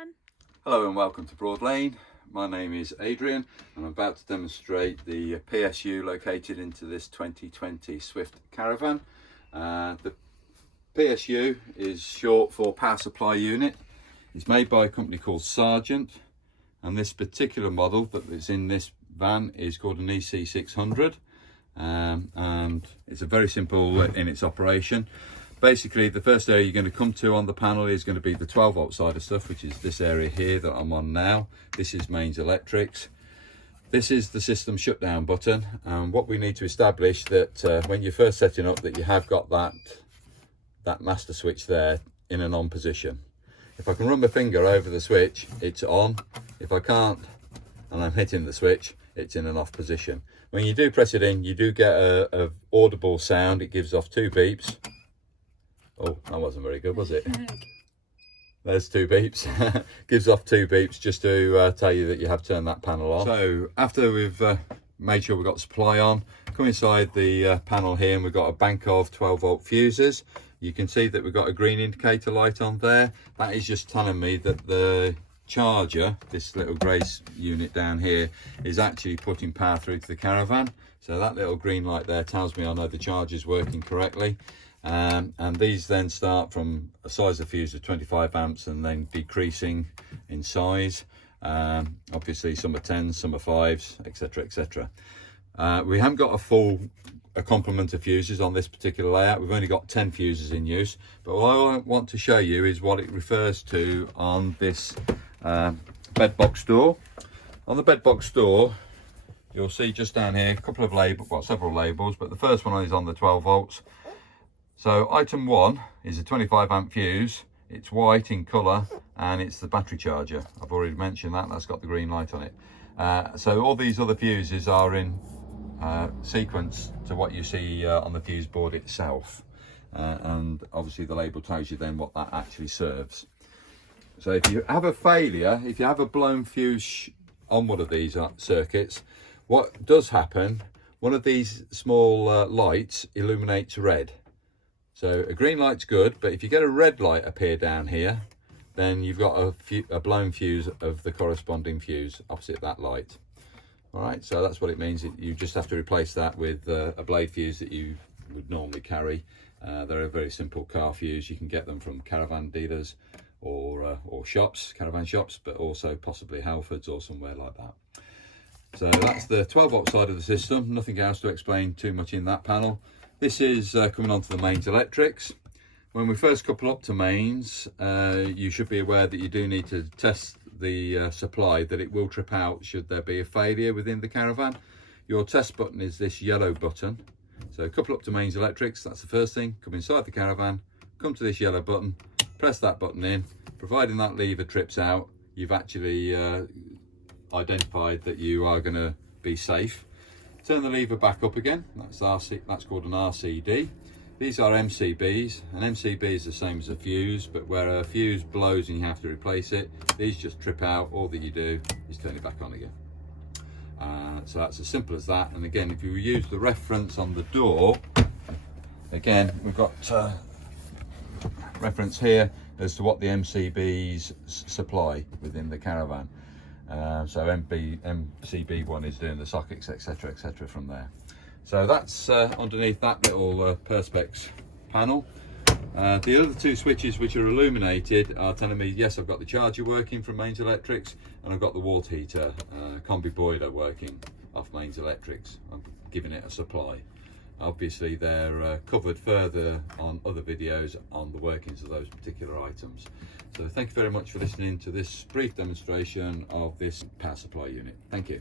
everyone. Hello and welcome to Broad Lane. My name is Adrian and I'm about to demonstrate the PSU located into this 2020 Swift Caravan. The PSU is short for Power Supply Unit. It's made by a company called Sargent, and this particular model that is in this van is called an EC600, and it's a very simple in its operation. Basically, the first area you're going to come to on the panel is going to be the 12 volt side of stuff, which is this area here that I'm on now. This is mains electrics. This is the system shutdown button, and what we need to establish that when you're first setting up, that you have got that master switch there in an on position. If I can run my finger over the switch, it's on. If I can't and I'm hitting the switch, it's in an off position. When you do press it in, you do get a audible sound. It gives off 2 beeps. Oh, that wasn't very good, was it? There's 2 beeps. Gives off 2 beeps just to tell you that you have turned that panel on. So after we've made sure we've got supply on, come inside the panel here, and we've got a bank of 12 volt fuses. You can see that we've got a green indicator light on there. That is just telling me that the charger, this little grey unit down here, is actually putting power through to the caravan. So that little green light there tells me I know the charge is working correctly. And these then start from a size of fuse of 25 amps and then decreasing in size. Obviously some are 10s, some are 5s, etc, etc. We haven't got a complement of fuses on this particular layout. We've only got 10 fuses in use, but what I want to show you is what it refers to on this bed box door. On the bed box door, you'll see just down here a couple of labels, well, several labels, but the first one is on the 12 volts. So item 1 is a 25 amp fuse. It's white in colour and it's the battery charger. I've already mentioned that, that's got the green light on it. So all these other fuses are in sequence to what you see on the fuse board itself. And obviously the label tells you then what that actually serves. So if you have a failure, if you have a blown fuse on one of these circuits, what does happen, one of these small lights illuminates red. So a green light's good, but if you get a red light appear down here, then you've got a blown fuse of the corresponding fuse opposite that light. All right, so that's what it means. You just have to replace that with a blade fuse that you would normally carry. They're a very simple car fuse. You can get them from caravan dealers or shops, caravan shops, but also possibly Halfords or somewhere like that. So that's the 12 volt side of the system. Nothing else to explain too much in that panel. This is coming onto the mains electrics. When we first couple up to mains, you should be aware that you do need to test the supply, that it will trip out should there be a failure within the caravan. Your test button is this yellow button. So couple up to mains electrics, that's the first thing. Come inside the caravan, come to this yellow button, press that button in. Providing that lever trips out, you've actually identified that you are going to be safe. Turn the lever back up again. That's called an RCD. These are MCBs. An MCB is the same as a fuse, but where a fuse blows and you have to replace it, these just trip out. All that you do is turn it back on again. So that's as simple as that. And again, if you use the reference on the door, again, we've got reference here as to what the MCBs supply within the caravan. So MCB one is doing the sockets, etc, etc from there. So that's underneath that little perspex panel. The other 2 switches which are illuminated are telling me, yes, I've got the charger working from mains electrics, and I've got the water heater combi boiler working off mains electrics. I'm giving it a supply. Obviously they're covered further on other videos on the workings of those particular items. So thank you very much for listening to this brief demonstration of this power supply unit. Thank you.